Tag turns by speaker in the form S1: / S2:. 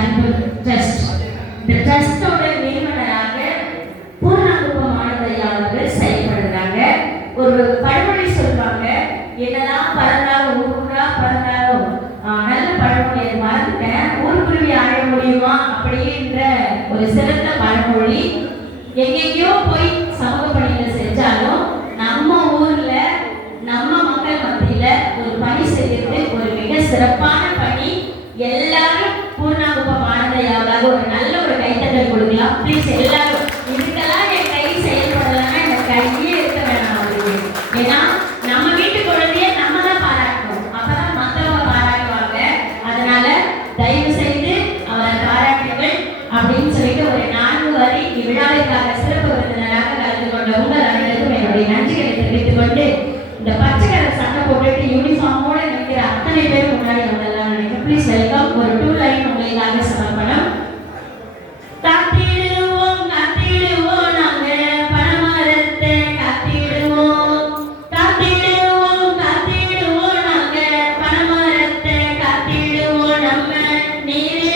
S1: Charitable trust இந்த ட்ரஸ்டோட நிறுவனராக பூர்ணகுப்பம் ஆனந்தையா அவர்கள் செயல்படுறாங்க. ஒரு பழமொழி சொல்றாங்க என்னதான் பறந்தாலும் ஊரா பறந்தாலும் நல்ல பழமொழி அது மறந்துட்டேன். ஊருக்குருவி ஆழ முடியுமா அப்படின்ற ஒரு சிறந்த பழமொழி. எங்கெங்கேயோ போய் சமூக பணியில செஞ்சாலும் நம்ம ஊர்ல நம்ம மக்கள் மத்தியில ஒரு பணி செய்யறது ஒரு மிக சிறப்பான பணி. எல்லா பூர்ணாகுப்பம் ஆனந்தையாவுக்காக ஒரு நல்ல ஒரு கைத்தட்டல் கொடுக்கலாம் ப்ளீஸ் எல்லாரும் இதுக்கெல்லாம் என் கை செயல்படலைன்னா என் கையே இருக்க வேணாம் அவருக்கு ஏன்னா நம்ம வீட்டு குழந்தைய நம்ம தான் பாராட்டணும். அப்பதான் மத்தவங்க பாராட்டுவாங்க. அதனால தயவு செய்து அவரை பாராட்டுங்கள் அப்படின்னு சொல்லிட்டு ஒரு நான்கு வரி இவ்விழாவிற்காக சிறப்பு விருந்தினராக கலந்து கொண்ட உங்கள் அனைவருக்கும் என்னுடைய நன்றிகளை தெரிவித்துக் கொண்டு இந்த பச்சை கலர் சட்டை மேலே